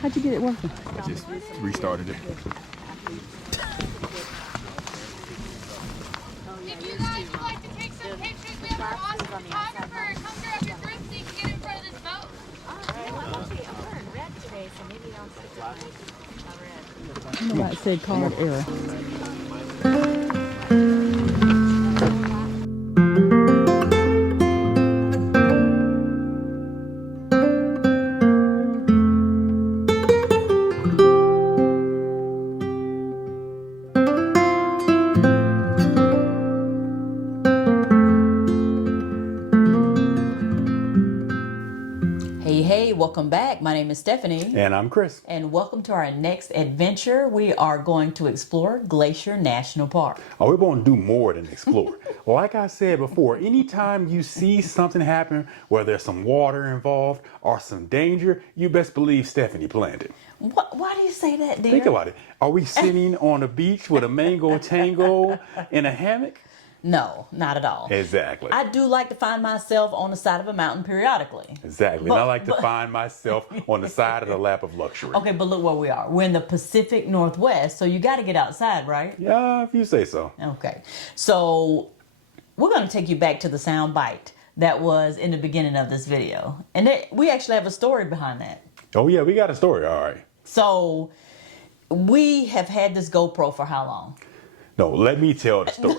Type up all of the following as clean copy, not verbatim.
How'd you get it working? I just restarted it. If you guys would like to take some pictures, we have an awesome photographer. Come grab your group so you can get in front of this boat. I don't know why it said card error. Hey, welcome back. My name is Stephanie. And I'm Chris. And welcome to our next adventure. We are going to explore Glacier National Park. Oh, we're going to do more than explore. Like I said before, anytime you see something happen where there's some water involved or some danger, you best believe Stephanie planned it. Why do you say that, dear? Think about it. Are we sitting on a beach with a mango tango in a hammock? No, not at all. Exactly. I do like to find myself on the side of a mountain periodically. Exactly. And I like to find myself on the side of the lap of luxury. Okay, but look where we are. We're in the Pacific Northwest, so you got to get outside, right? Yeah, if you say so. Okay. So we're going to take you back to the sound bite that was in the beginning of this video. And we actually have a story behind that. Oh, yeah, we got a story. All right. So we have had this GoPro for how long? No, let me tell the story.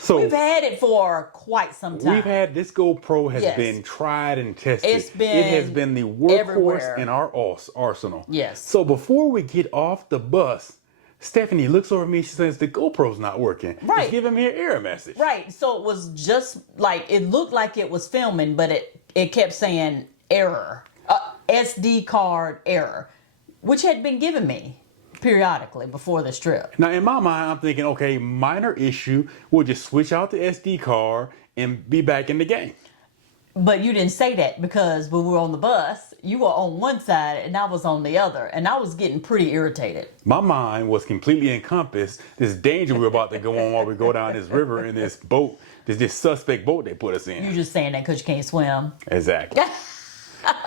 So we've had it for quite some time. We've had this GoPro has been tried and tested. It has been the workhorse everywhere in our arsenal. Yes. So before we get off the bus, Stephanie looks over at me. She says the GoPro's not working. Right. It's giving me an error message. Right. So it was just like it looked like it was filming, but it kept saying error, SD card error, which had been given me periodically before this trip. Now, in my mind, I'm thinking, okay, minor issue. We'll just switch out the SD card and be back in the game. But you didn't say that because when we were on the bus, you were on one side and I was on the other, and I was getting pretty irritated. My mind was completely encompassed this danger we're about to go on while we go down this river in this boat, this suspect boat they put us in. You're just saying that because you can't swim. Exactly.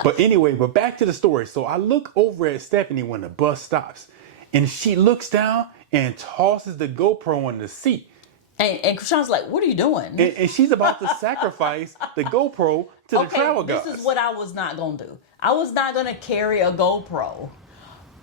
But anyway, but back to the story. So I look over at Stephanie when the bus stops. And she looks down and tosses the GoPro in the seat. And Krishan's like, what are you doing? And she's about to sacrifice the GoPro to the travel guys. This is what I was not going to do. I was not going to carry a GoPro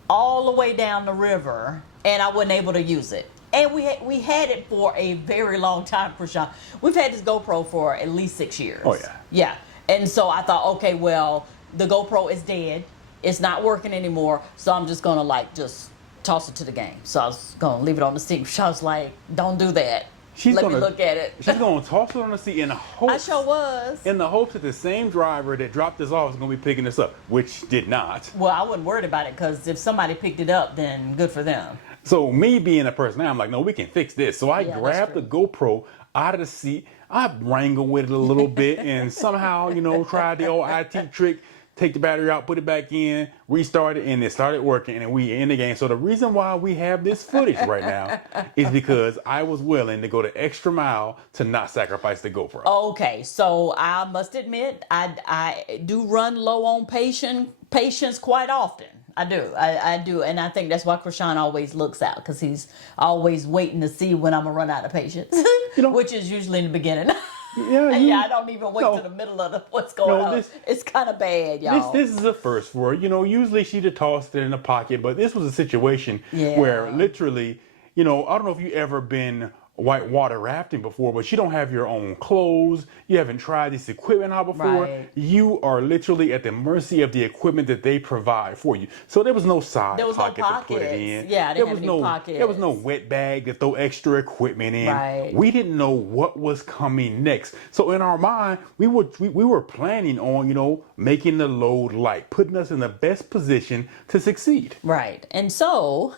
all the way down the river and I wasn't able to use it. And we had it for a very long time, Krishan. We've had this GoPro for at least 6 years. Oh, yeah. Yeah. And so I thought, okay, well, the GoPro is dead. It's not working anymore. So I'm just going to just toss it to the game. So I was going to leave it on the seat. She was like, don't do that. Let me look at it. She's going to toss it on the seat in the hopes. I sure was. In the hopes that the same driver that dropped us off is going to be picking us up, which did not. Well, I wasn't worried about it because if somebody picked it up, then good for them. So me being a person, I'm like, no, we can fix this. So I grabbed the GoPro out of the seat. I wrangled with it a little bit and somehow, tried the old IT trick. Take the battery out, put it back in, restart it, and it started working, and we in the game. So the reason why we have this footage right now is because I was willing to go the extra mile to not sacrifice the GoPro. Okay, so I must admit, I do run low on patience quite often. I do, and I think that's why Krishan always looks out, because he's always waiting to see when I'm going to run out of patience, which is usually in the beginning. I don't even wait to the middle of what's going on. It's kind of bad, y'all. This is a first for her. Usually she'd have tossed it in a pocket, but this was a situation where literally, I don't know if you ever been whitewater rafting before, but you don't have your own clothes. You haven't tried this equipment out before. Right. You are literally at the mercy of the equipment that they provide for you. So there was no side pocket to put it in. Yeah, there was no pockets. There was no wet bag to throw extra equipment in. Right. We didn't know what was coming next. So in our mind, we were planning on, making the load light, putting us in the best position to succeed. Right. And so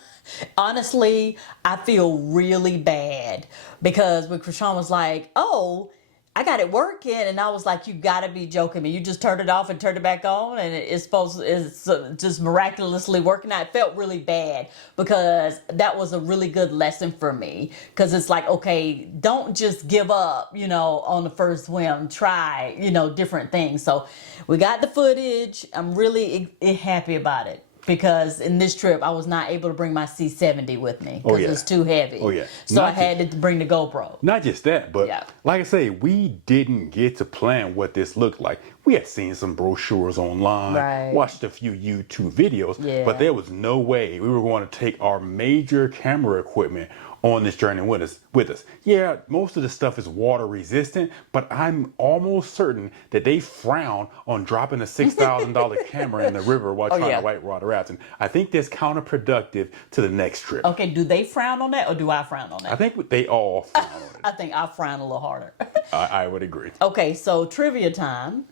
honestly, I feel really bad because when Krishan was like, oh, I got it working, and I was like, you gotta be joking me. You just turned it off and turned it back on and it's just miraculously working out. It felt really bad because that was a really good lesson for me, because it's like, okay, don't just give up, on the first whim. Try, different things. So we got the footage. I'm really happy about it. because in this trip I was not able to bring my C70 with me because it was too heavy. Oh yeah. So I had to bring the GoPro. Not just that, but like I say, we didn't get to plan what this looked like. We had seen some brochures online, watched a few YouTube videos, but there was no way we were going to take our major camera equipment on this journey with us. Yeah, most of the stuff is water resistant, but I'm almost certain that they frown on dropping a $6,000 camera in the river while trying to whitewater rafting. I think that's counterproductive to the next trip. Okay, do they frown on that or do I frown on that? I think they all frown on it. I think I frown a little harder. I would agree. Okay, so trivia time.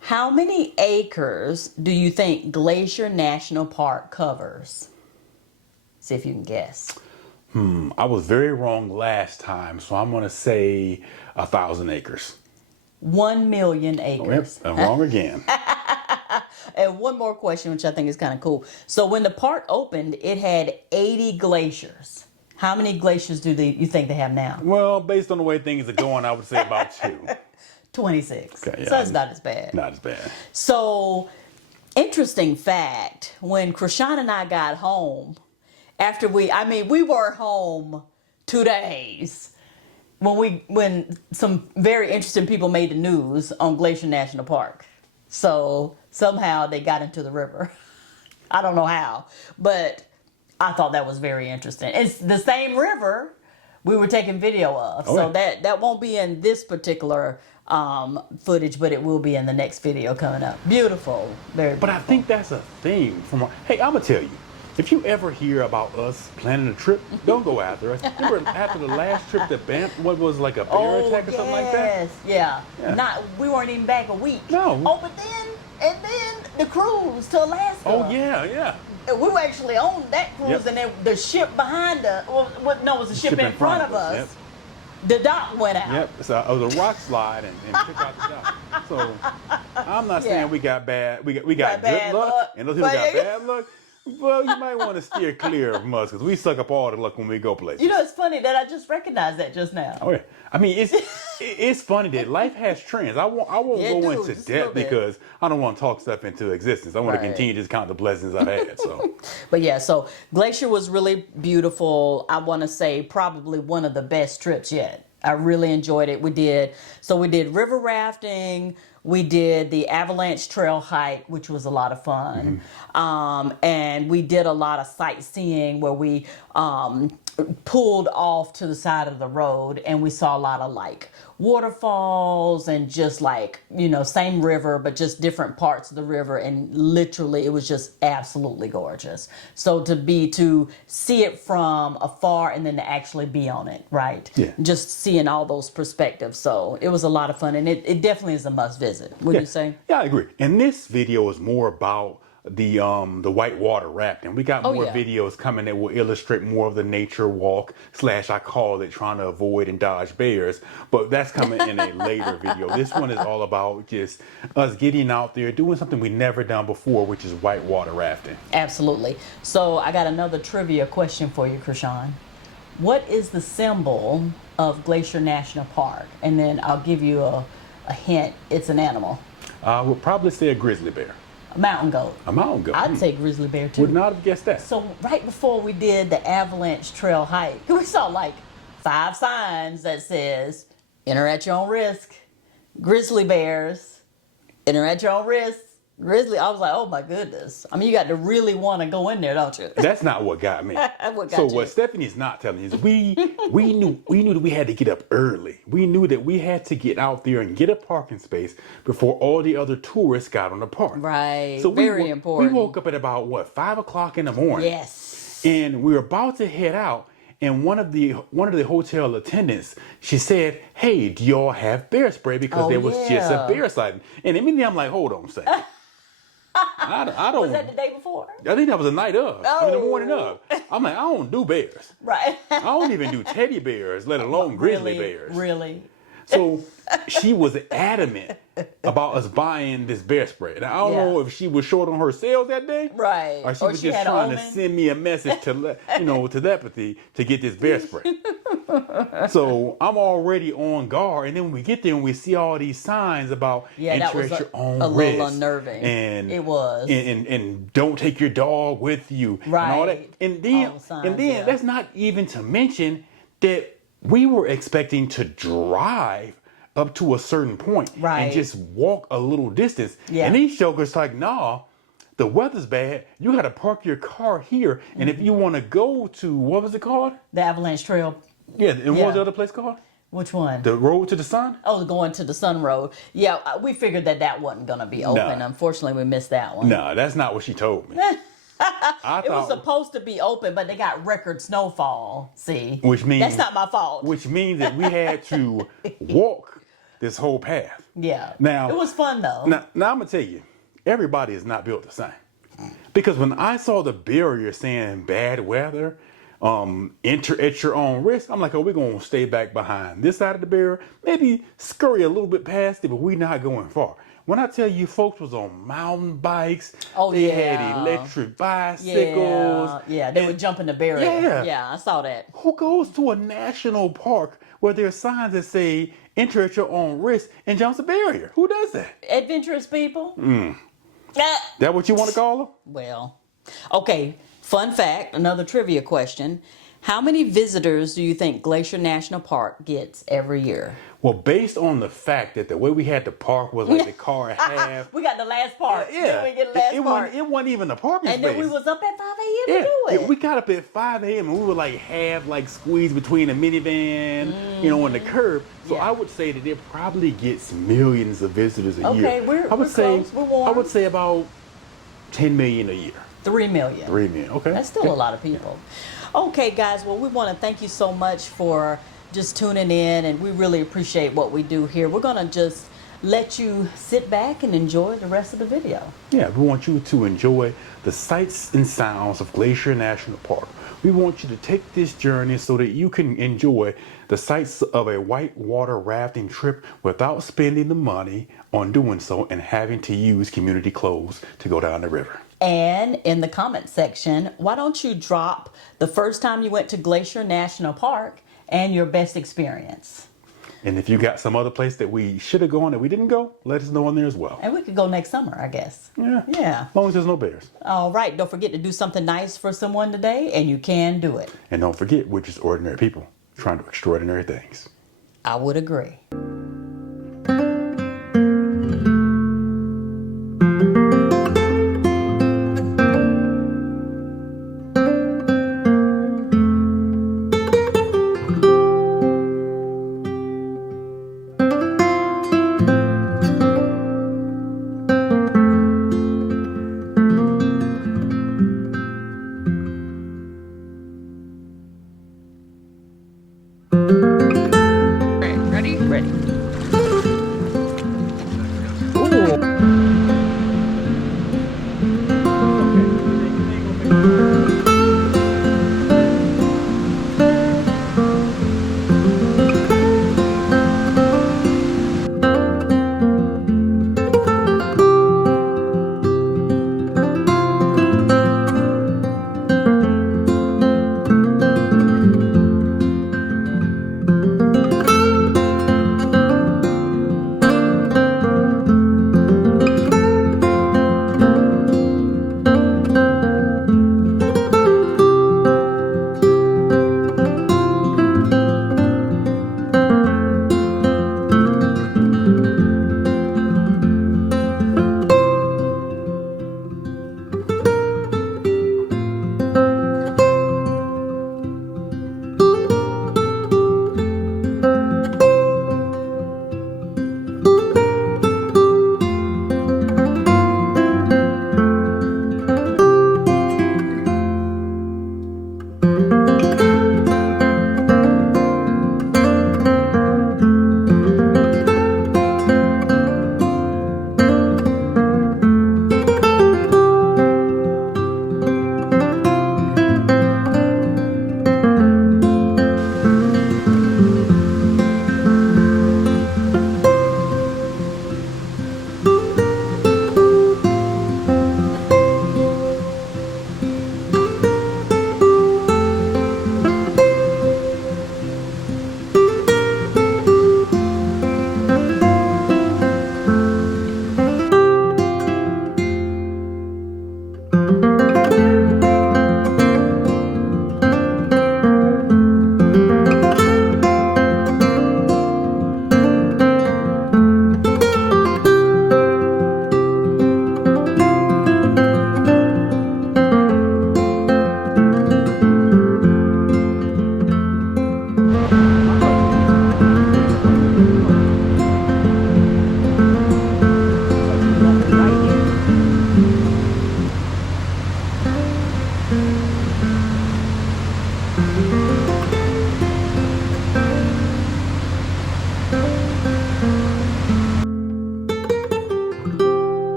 How many acres do you think Glacier National Park covers? See if you can guess. I was very wrong last time, so I'm going to say 1,000 acres. 1 million acres. Oh, yep, I'm wrong again. And one more question, which I think is kind of cool. So when the park opened, it had 80 glaciers. How many glaciers do you think they have now? Well, based on the way things are going, I would say about 2. 26. Okay, yeah, so it's not as bad. Not as bad. So, interesting fact, when Krishan and I got home, after we were home 2 days when some very interesting people made the news on Glacier National Park. So somehow they got into the river. I don't know how, but I thought that was very interesting. It's the same river we were taking video of. That won't be in this particular footage, but it will be in the next video coming up. Beautiful. Very beautiful. But I think that's a theme hey, I'm gonna tell you, if you ever hear about us planning a trip, don't go after us. Remember after the last trip to Banff, what was like a bear attack or something like that? Yeah. We weren't even back a week. No. Oh, but then the cruise to Alaska. Oh yeah. We were actually on that cruise, and then the ship behind us. It was the ship in front of us. Yep. The dock went out. Yep. So it was a rock slide and took out the dock. So I'm not saying we got bad. We got good luck, and those people got bad luck. Well, you might want to steer clear of us because we suck up all the luck when we go places. You know, it's funny that I just recognized that just now. Oh yeah. I mean, it's funny that life has trends. I won't go into depth because I don't want to talk stuff into existence. I want to continue to just count the blessings I've had. So, but yeah, so Glacier was really beautiful. I want to say probably one of the best trips yet. I really enjoyed it. We did river rafting. We did the avalanche trail hike, which was a lot of fun. And we did a lot of sightseeing where we pulled off to the side of the road and we saw a lot of like waterfalls and just like, same river, but just different parts of the river. And literally it was just absolutely gorgeous. So to see it from afar and then to actually be on it, right? Yeah. Just seeing all those perspectives. So it was a lot of fun and it definitely is a must visit. Would you say? Yeah, I agree. And this video is more about the whitewater rafting. We got more videos coming that will illustrate more of the nature walk / I call it trying to avoid and dodge bears, but that's coming in a later video. This one is all about just us getting out there doing something we never done before, which is whitewater rafting. Absolutely. So I got another trivia question for you, Krishan. What is the symbol of Glacier National Park? And then I'll give you a hint. It's an animal. I would probably say a grizzly bear. A mountain goat. A mountain goat. I'd say grizzly bear too. Would not have guessed that. So right before we did the avalanche trail hike, we saw like 5 signs that says, enter at your own risk. Grizzly bears, enter at your own risk. Grizzly, I was like, oh my goodness. I mean, you got to really want to go in there, don't you? That's not what got me. What Stephanie's not telling you is we knew that we had to get up early. We knew that we had to get out there and get a parking space before all the other tourists got on the park. Right. So very important. We woke up at about 5 o'clock in the morning. Yes. And we were about to head out. And one of the hotel attendants, she said, "Hey, do y'all have bear spray?" Because there was just a bear sighting. And immediately I'm like, hold on a second. I don't. Was that the day before? I think that was the night of. I mean, the morning of. I'm like, I don't do bears. Right. I don't even do teddy bears, let alone grizzly bears. Really? So she was adamant about us buying this bear spray. And I don't know if she was short on her sales that day. Right. Or she was just trying to send me a message to telepathy to get this bear spray. So I'm already on guard, and then when we get there and we see all these signs about that was enter at your own a risk, little unnerving. and It was. and don't take your dog with you, and all that. Right. And then All the signs, yeah. that's not even to mention that we were expecting to drive up to a certain point Right. and just walk a little distance. Yeah. And these jokers like, nah, the weather's bad. You got to park your car here. And if you want to go to, what was it called? The Avalanche Trail. Yeah, and what was the other place called? Which one? The Road to the Sun? Oh, going to the Sun Road. Yeah, we figured that wasn't going to be open. No. Unfortunately, we missed that one. No, that's not what she told me. It was supposed to be open, but they got record snowfall. See, Which means that's not my fault. Which means that we had to walk this whole path. Yeah. Now it was fun though. Now I'm gonna tell you, everybody is not built the same. Because when I saw the barrier saying bad weather, enter at your own risk, I'm like, oh, we're gonna stay back behind this side of the barrier, maybe scurry a little bit past it, but we're not going far. When I tell you folks was on mountain bikes, they had electric bicycles. Yeah, they would jump in the barrier. Yeah, I saw that. Who goes to a national park where there are signs that say enter at your own risk and jumps a barrier? Who does that? Adventurous people. That what you want to call them? Well, okay. Fun fact, another trivia question. How many visitors do you think Glacier National Park gets every year? Well, based on the fact that the way we had the park was like the car at half. We got the last part. Yeah. Then we get the last part. It wasn't even a parking And space. then we was up at 5 a.m. to do it. We got up at 5 a.m. and we were like half like squeezed between a minivan, and the curb. So I would say that it probably gets millions of visitors a year. Okay, we're close. We're warm. I would say about 10 million a year. 3 million. 3 million, okay. That's still a lot of people. Okay, guys, well, we want to thank you so much for just tuning in, and we really appreciate what we do here. We're going to just let you sit back and enjoy the rest of the video. Yeah, we want you to enjoy the sights and sounds of Glacier National Park. We want you to take this journey so that you can enjoy the sights of a whitewater rafting trip without spending the money on doing so and having to use community clothes to go down the river. And in the comment section, why don't you drop the first time you went to Glacier National Park and your best experience. And if you got some other place that we should have gone that we didn't go, let us know on there as well. And we could go next summer, I guess. Yeah. As long as there's no bears. All right. Don't forget to do something nice for someone today, and you can do it. And don't forget, we're just ordinary people trying to do extraordinary things. I would agree. Ready? Ready.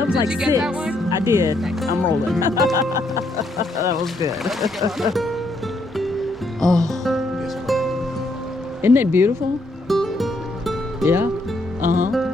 That was like Did you 6. get that one? I did. I'm rolling. That was good. Oh, isn't it beautiful? Yeah. Uh huh.